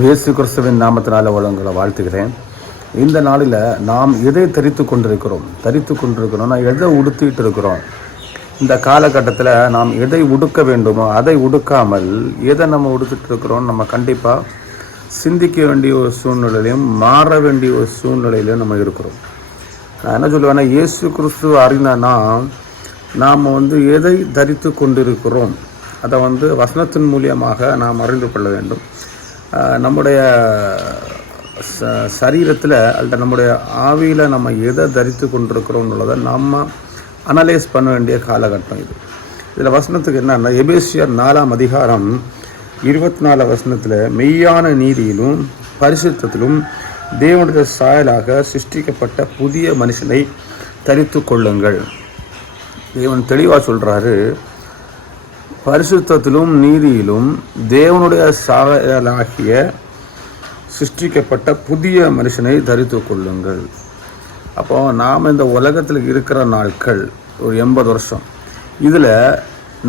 இயேசு கிறிஸ்துவின் நாமத்தினால உங்களை வாழ்த்துகிறேன். இந்த நாளில் நாம் எதை தரித்து கொண்டிருக்கிறோம்னா எதை உடுத்திட்டு இருக்கிறோம். இந்த காலகட்டத்தில் நாம் எதை உடுக்க வேண்டுமோ அதை உடுக்காமல் எதை நம்ம உடுத்திட்டு இருக்கிறோம், நம்ம கண்டிப்பாக சிந்திக்க வேண்டிய ஒரு சூழ்நிலையிலையும் மாற வேண்டிய ஒரு சூழ்நிலையிலையும் நம்ம இருக்கிறோம். நான் என்ன சொல்லுவேன்னா, இயேசு கிறிஸ்து அறிந்தனா நாம் எதை தரித்து கொண்டிருக்கிறோம் அதை வசனத்தின் மூலியமாக நாம் அறிந்து கொள்ள வேண்டும். நம்முடைய சரீரத்தில் அல்லது நம்முடைய ஆவியில் நம்ம எதை தரித்து கொண்டிருக்கிறோம்ன்றதை நம்ம அனலைஸ் பண்ண வேண்டிய காலகட்டம் இது. இதில் வசனத்துக்கு என்னன்னா, எபேசியர் 4ஆம் அதிகாரம் 24 வசனத்தில் மெய்யான நீதியிலும் பரிசுத்தத்திலும் தேவனுடைய சாயலாக சிருஷ்டிக்கப்பட்ட புதிய மனுஷனை தரித்து கொள்ளுங்கள். தேவன் தெளிவாக சொல்கிறாரு, பரிசுத்தத்திலும் நீதியிலும் தேவனுடைய சாயலாகிய சிருஷ்டிக்கப்பட்ட புதிய மனுஷனை தரித்து கொள்ளுங்கள். அப்போது நாம் இந்த உலகத்தில் இருக்கிற நாட்கள் ஒரு 80 வருஷம், இதில்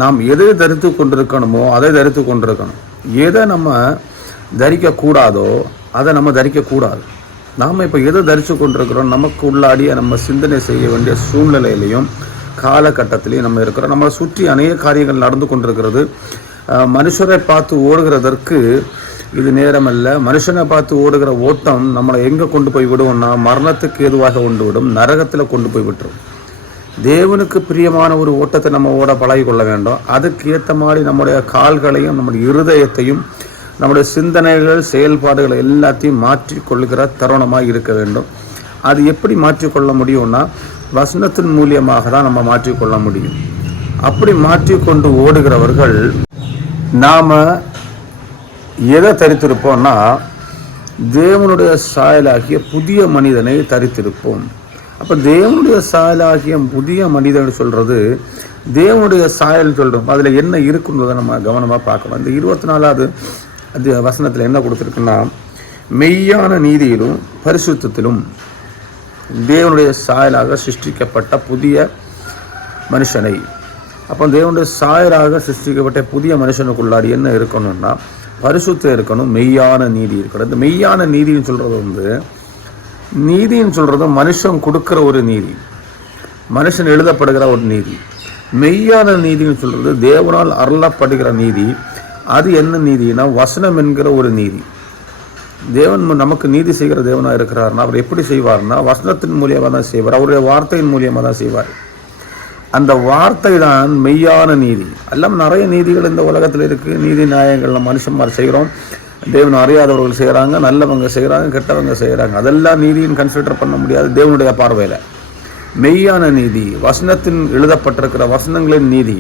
நாம் எதை தரித்து கொண்டிருக்கணுமோ அதை தரித்து கொண்டிருக்கணும். எதை நம்ம தரிக்கக்கூடாதோ அதை நம்ம தரிக்கக்கூடாது. நாம் இப்போ எதை தரித்து கொண்டிருக்கிறோம், நமக்கு உள்ளாடிய நம்ம சிந்தனை செய்ய வேண்டிய சூழ்நிலையிலையும் காலகட்டத்திலையும் நம்ம இருக்கிறோம். நம்மளை சுற்றி அநேக காரியங்கள் நடந்து கொண்டிருக்கிறது. மனுஷரை பார்த்து ஓடுகிறதற்கு இது நேரமல்ல. மனுஷனை பார்த்து ஓடுகிற ஓட்டம் நம்மளை எங்கே கொண்டு போய் விடுவோம்னா மரணத்துக்கு ஏதுவாக கொண்டு விடும், நரகத்தில் கொண்டு போய் விட்டுரும். தேவனுக்கு பிரியமான ஒரு ஓட்டத்தை நம்ம ஓட பழகி கொள்ள வேண்டும். அதுக்கு ஏற்ற மாதிரி நம்முடைய கால்களையும் நம்முடைய இருதயத்தையும் நம்முடைய சிந்தனைகள் செயல்பாடுகள் எல்லாத்தையும் மாற்றிக்கொள்ளுகிற தருணமாக இருக்க வேண்டும். அது எப்படி மாற்றிக்கொள்ள முடியும்னா வசனத்தின் மூலியமாக தான் நம்ம மாற்றிக்கொள்ள முடியும். அப்படி மாற்றிக்கொண்டு ஓடுகிறவர்கள் நாம் எதை தரித்திருப்போம்னா தேவனுடைய சாயலாகிய புதிய மனிதனை தரித்திருப்போம். அப்போ தேவனுடைய சாயலாகிய புதிய மனிதன் சொல்கிறது தேவனுடைய சாயல் சொல்கிறோம். அதில் என்ன இருக்குன்றதை நம்ம கவனமாக பார்க்கணும். இந்த 24வது வசனத்தில் என்ன கொடுத்துருக்குன்னா, மெய்யான நீதியிலும் பரிசுத்தத்திலும் தேவனுடைய சாயலாக சிருஷ்டிக்கப்பட்ட புதிய மனுஷனை. அப்போ தேவனுடைய சாயலாக சிருஷ்டிக்கப்பட்ட புதிய மனுஷனுக்குள்ளாடி என்ன இருக்கணும்னா பரிசுத்தம் இருக்கணும், மெய்யான நீதி இருக்கணும். இந்த மெய்யான நீதின்னு சொல்கிறது நீதின்னு சொல்கிறது மனுஷன் கொடுக்குற ஒரு நீதி, மனுஷன் எழுதப்படுகிற ஒரு நீதி. மெய்யான நீதின்னு சொல்கிறது தேவனால் அருளப்படுகிற நீதி. அது என்ன நீதினா வசனம் என்கிற ஒரு நீதி. தேவன் நமக்கு நீதி செய்கிற தேவனாக இருக்கிறார்னா அவர் எப்படி செய்வார்னா வசனத்தின் மூலியமாக தான் செய்வார், அவருடைய வார்த்தையின் மூலியமாக தான் செய்வார். அந்த வார்த்தை தான் மெய்யான நீதி. எல்லாம் நிறைய நீதிகள் இந்த உலகத்தில் இருக்குது. நீதி நியாயங்கள் நம்ம மனுஷன்மார் செய்கிறோம், தேவன் அறியாதவர்கள் செய்கிறாங்க, நல்லவங்க செய்கிறாங்க, கெட்டவங்க செய்கிறாங்க. அதெல்லாம் நீதின்னு கன்சிடர் பண்ண முடியாது தேவனுடைய பார்வையில். மெய்யான நீதி வசனத்தின் எழுதப்பட்டிருக்கிற வசனங்களின் நீதி,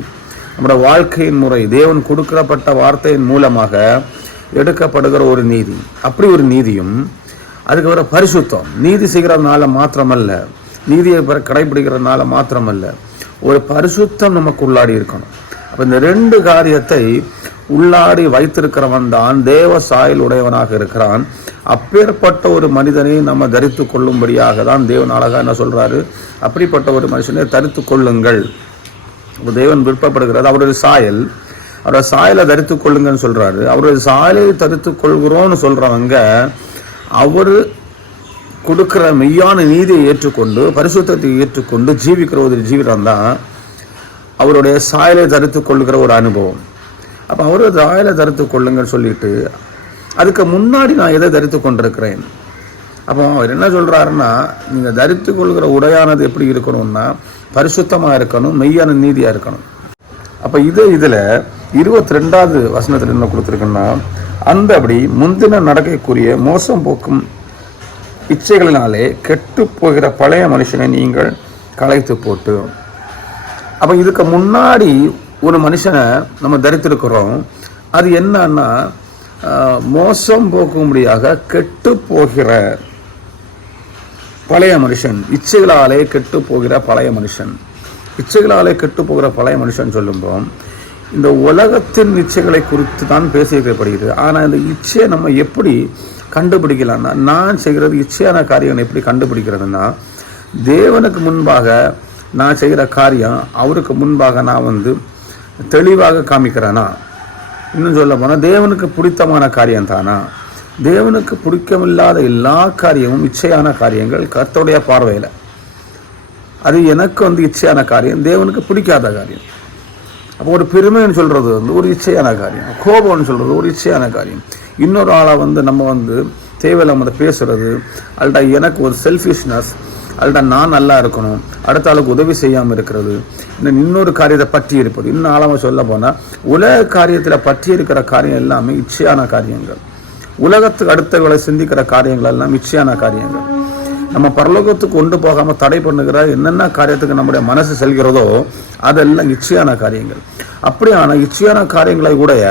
நம்முடைய வாழ்க்கையின் முறை, தேவன் கொடுக்கப்பட்ட வார்த்தையின் மூலமாக எடுக்கப்படுகிற ஒரு நீதி. அப்படி ஒரு நீதியும் அதுக்கு வர பரிசுத்தம். நீதி செய்கிறதுனால மாத்திரமல்ல, நீதியை கடைபிடிக்கிறதுனால மாத்திரமல்ல, ஒரு பரிசுத்தம் நமக்கு உள்ளாடி இருக்கணும். அப்போ இந்த 2 காரியத்தை உள்ளாடி வைத்திருக்கிறவன் தான் தேவ சாயல் உடையவனாக இருக்கிறான். அப்பேற்பட்ட ஒரு மனிதனை நம்ம தரித்து கொள்ளும்படியாக தான் தேவன் அழகாக என்ன சொல்கிறாரு, அப்படிப்பட்ட ஒரு மனுஷனை தரித்து கொள்ளுங்கள். தேவன் விருப்பப்படுகிறது அவருடைய சாயல், அவருடைய சாயலை தரித்து கொள்ளுங்கன்னு சொல்கிறாரு. அவருடைய சாயலை தரித்து கொள்கிறோன்னு சொல்கிறவங்க அவர் கொடுக்குற மெய்யான நீதியை ஏற்றுக்கொண்டு பரிசுத்தத்தை ஏற்றுக்கொண்டு ஜீவிக்கிற ஒரு ஜீவிரம் தான் அவருடைய சாயலை தரித்து கொள்ளுகிற ஒரு அனுபவம். அப்போ அவருடைய சாயலை தரித்து கொள்ளுங்கன்னு சொல்லிட்டு அதுக்கு முன்னாடி நான் எதை தரித்து கொண்டிருக்கிறேன். அப்போ அவர் என்ன சொல்கிறாருன்னா, நீங்கள் தரித்து கொள்கிற உடையானது எப்படி இருக்கணும்னா பரிசுத்தமாக இருக்கணும், மெய்யான நீதியாக இருக்கணும். அப்போ இதில் 22வது வசனத்தில் என்ன கொடுத்துருக்குன்னா, அந்தபடி முந்தின நடக்கைக்குரிய மோசம் போக்கும் இச்சைகளினாலே கெட்டு போகிற பழைய மனுஷனை நீங்கள் களைத்து போட்டு. அப்போ இதுக்கு முன்னாடி ஒரு மனுஷனை நம்ம தரித்திருக்கிறோம். அது என்னன்னா மோசம் போக்கும்படியாக கெட்டு போகிற பழைய மனுஷன், இச்சைகளாலே கெட்டு போகிற பழைய மனுஷன். இச்சைகளாலே கெட்டு போகிற பழைய மனுஷன் சொல்லும்போது இந்த உலகத்தின் இச்சைகளை குறித்து தான் பேசிக்கப்படுகிறது. ஆனால் இந்த இச்சையை நம்ம எப்படி கண்டுபிடிக்கலாம்னா, நான் செய்கிறது இச்சையான காரியங்களை எப்படி கண்டுபிடிக்கிறதுனா தேவனுக்கு முன்பாக நான் செய்கிற காரியம் அவருக்கு முன்பாக நான் தெளிவாக காமிக்கிறேனா, இன்னும் சொல்ல போனால் தேவனுக்கு பிடித்தமான காரியம் தானா, தேவனுக்கு பிடிக்கமில்லாத எல்லா காரியமும் இச்சையான காரியங்கள் கர்த்தருடைய பார்வையில். அது எனக்கு இச்சையான காரியம், தேவனுக்கு பிடிக்காத காரியம். அப்போ ஒரு பெருமைன்னு சொல்கிறது ஒரு இச்சையான காரியம், கோபம்னு சொல்கிறது ஒரு இச்சையான காரியம். இன்னொரு ஆளை நம்ம தேவையில்லாம அதை பேசுறது, அல்லடா எனக்கு ஒரு செல்ஃபிஷ்னஸ், அல்லடா நான் நல்லா இருக்கணும், அடுத்த ஆளுக்கு உதவி செய்யாமல் இருக்கிறது, இன்னொரு காரியத்தை பற்றி இருப்பது. இன்னும் ஆழமாக சொல்ல போனால் உலக காரியத்தில் பற்றி இருக்கிற காரியம் எல்லாமே இச்சையான காரியங்கள். உலகத்துக்கு அடுத்தவர்களை சிந்திக்கிற காரியங்கள் எல்லாம் இச்சையான காரியங்கள். நம்ம பரலோகத்துக்கு கொண்டு போகாமல் தடை பண்ணுகிற என்னென்ன காரியத்துக்கு நம்முடைய மனசு செல்கிறதோ அதெல்லாம் இச்சையான காரியங்கள். அப்படியான இச்சையான காரியங்களை உடைய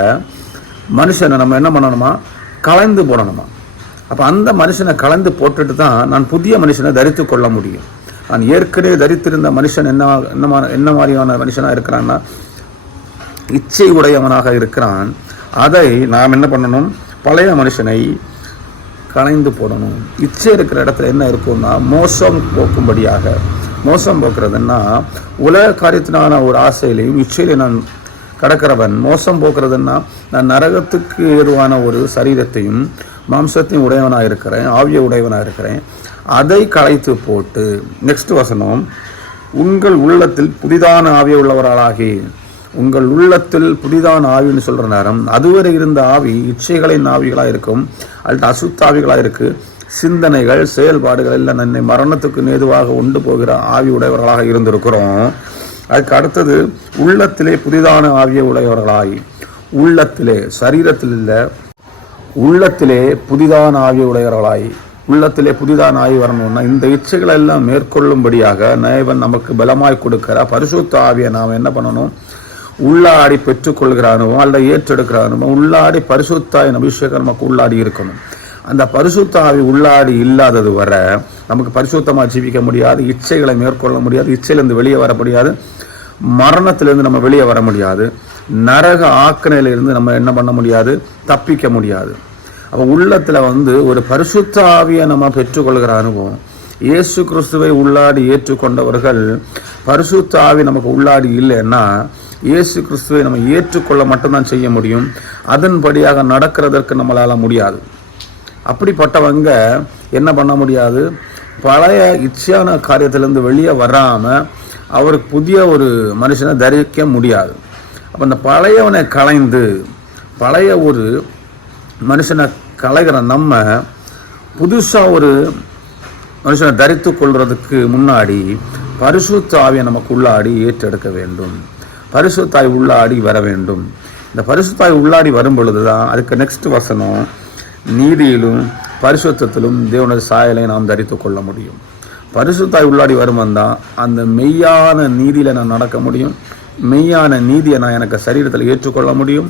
மனுஷனை நம்ம என்ன பண்ணணுமா, கலைந்து போடணுமா. அப்போ அந்த மனுஷனை கலந்து போட்டுட்டு தான் நான் புதிய மனுஷனை தரித்து கொள்ள முடியும். நான் ஏற்கனவே தரித்திருந்த மனுஷன் என்ன மாதிரியான மனுஷனாக இருக்கிறான்னா இச்சை உடையவனாக இருக்கிறான். அதை நாம் என்ன பண்ணணும், பழைய மனுஷனை கலைந்து போடணும். இச்சை இருக்கிற இடத்துல என்ன இருக்கும்னா மோசம் போக்கும்படியாக. மோசம் போக்குறதுன்னா உலக காரியத்தினான ஒரு ஆசையிலையும் இச்சையிலே நான் கடக்கிறவன். மோசம் போக்குறதுன்னா நான் நரகத்துக்கு ஏதுவான ஒரு சரீரத்தையும் மாம்சத்தையும் உடையவனாக இருக்கிறேன், ஆவிய உடையவனாக இருக்கிறேன். அதை களைத்து போட்டு நெக்ஸ்ட் வசனம், உங்கள் உள்ளத்தில் புதிதான ஆவிய உள்ளவர்களாகி. உங்கள் உள்ளத்தில் புதிதான ஆவின்னு சொல்கிற நேரம் அதுவரை இருந்த ஆவி இச்சைகளின் ஆவிகளாக இருக்கும், அல்லது அசுத்தாவிகளாக இருக்கு. சிந்தனைகள் செயல்பாடுகள் எல்லாம் என்னை மரணத்துக்கு நேதுவாக உண்டு போகிற ஆவி உடையவர்களாக இருந்திருக்கிறோம். அதுக்கு அடுத்தது உள்ளத்திலே புதிதான ஆவிய உடையவர்களாய். உள்ளத்திலே, சரீரத்தில் இல்லை, உள்ளத்திலே புதிதான ஆவிய உடையவர்களாய். உள்ளத்திலே புதிதான ஆவி வரணும்னா இந்த இச்சைகளை எல்லாம் மேற்கொள்ளும்படியாக நயவன் நமக்கு பலமாய் கொடுக்கிற பரிசுத்த ஆவியை நாம் என்ன பண்ணணும், உள்ளாடி பெற்றுக்கொள்கிறானுமோ அல்ல ஏற்றெடுக்கிறானுமோ உள்ளாடி பரிசுத்தாயின் அபிஷேகம் நமக்கு உள்ளாடி இருக்கணும். அந்த பரிசுத்த ஆவி உள்ளாடி இல்லாதது வர நமக்கு பரிசுத்தமாக ஜீவிக்க முடியாது, இச்சைகளை மேற்கொள்ள முடியாது, இச்சையிலிருந்து வெளியே வர முடியாது, மரணத்திலிருந்து நம்ம வெளியே வர முடியாது, நரக ஆக்கணையிலிருந்து நம்ம என்ன பண்ண முடியாது, தப்பிக்க முடியாது. அப்போ உள்ளத்தில் ஒரு பரிசுத்த ஆவியை நம்ம பெற்றுக்கொள்கிற அனுபவம். இயேசு கிறிஸ்துவை உள்ளாடி ஏற்றுக்கொண்டவர்கள் பரிசுத்த ஆவி நமக்கு உள்ளாடி இல்லைன்னா இயேசு கிறிஸ்துவை நம்ம ஏற்றுக்கொள்ள மட்டும்தான் செய்ய முடியும். அதன்படியாக நடக்கிறதற்கு நம்மளால் முடியாது. அப்படிப்பட்டவங்க என்ன பண்ண முடியாது, பழைய இச்சையான காரியத்திலேருந்து வெளியே வராமல் அவருக்கு புதிய ஒரு மனுஷனை தரிக்க முடியாது. அப்போ அந்த பழையவனை களைந்து பழைய ஒரு மனுஷனை கலைகிற நம்ம புதுசாக ஒரு மனுஷனை தரித்து கொள்வதற்கு முன்னாடி பரிசுத்த ஆவியை நமக்கு உள்ளாடி ஏற்றெடுக்க வேண்டும். பரிசுத்தாய் உள்ளாடி வர வேண்டும். இந்த பரிசுத்தாய் உள்ளாடி வரும் பொழுது தான் அதுக்கு நெக்ஸ்ட் வசனம், நீதியிலும் பரிசுத்தத்திலும் தேவனுடைய சாயலை நாம் தரித்து கொள்ள முடியும். பரிசுத்தாய் உள்ளாடி வரும்போது தான் அந்த மெய்யான நீதியில் நான் நடக்க முடியும். மெய்யான நீதியை நான் எனக்கு சரீரத்தில் ஏற்றுக்கொள்ள முடியும்.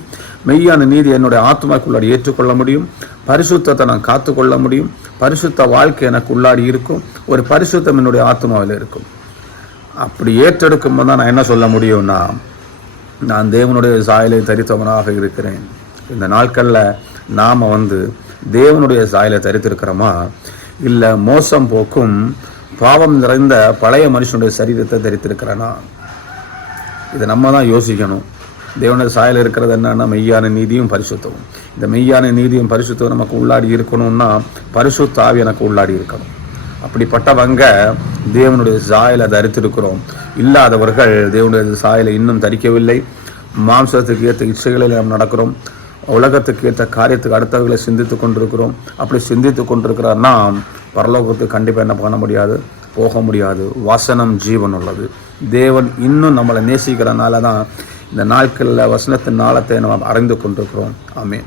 மெய்யான நீதி என்னுடைய ஆத்மாக்குள்ளாடி ஏற்றுக்கொள்ள முடியும். பரிசுத்தத்தை நான் காத்துக்கொள்ள முடியும். பரிசுத்த வாழ்க்கை எனக்கு உள்ளாடி இருக்கும். ஒரு பரிசுத்தம் என்னுடைய ஆத்மாவில் இருக்கும். அப்படி ஏற்றெடுக்கும் போது தான் நான் என்ன சொல்ல முடியும்னா, நான் தேவனுடைய சாயலை தரித்தவனாக இருக்கிறேன். இந்த நாட்களில் நாம் தேவனுடைய சாயலை தரித்திருக்கிறோமா, இல்லை மோசம் போக்கும் பாவம் நிறைந்த பழைய மனுஷனுடைய சரீரத்தை தரித்திருக்கிறேனா? இதை நம்ம தான் யோசிக்கணும். தேவனுடைய சாயல் இருக்கிறது என்னன்னா மெய்யான நீதியும் பரிசுத்தமும். இந்த மெய்யான நீதியும் பரிசுத்தமும் நமக்கு உள்ளாடி இருக்கணும்னா பரிசுத்த ஆவி எனக்கு உள்ளாடி இருக்கணும். அப்படிப்பட்டவங்க தேவனுடைய சாயலை தரித்திருக்கிறோம். இல்லாதவர்கள் தேவனுடைய சாயலை இன்னும் தரிக்கவில்லை. மாம்சத்துக்கு ஏற்ற இச்சைகளில் நாம் நடக்கிறோம். உலகத்துக்கு ஏற்ற காரியத்துக்கு அடுத்தவர்களை சிந்தித்து கொண்டிருக்கிறோம். அப்படி சிந்தித்து கொண்டிருக்கிற நாம் பரலோகத்துக்கு கண்டிப்பாக என்ன பண்ண முடியாது, போக முடியாது. வசனம் ஜீவன் உள்ளது. தேவன் இன்னும் நம்மளை நேசிக்கிறனால தான் இந்த நாட்களில் வசனத்தின் நாளத்தை நாம் அறிந்து கொண்டிருக்கிறோம். ஆமென்.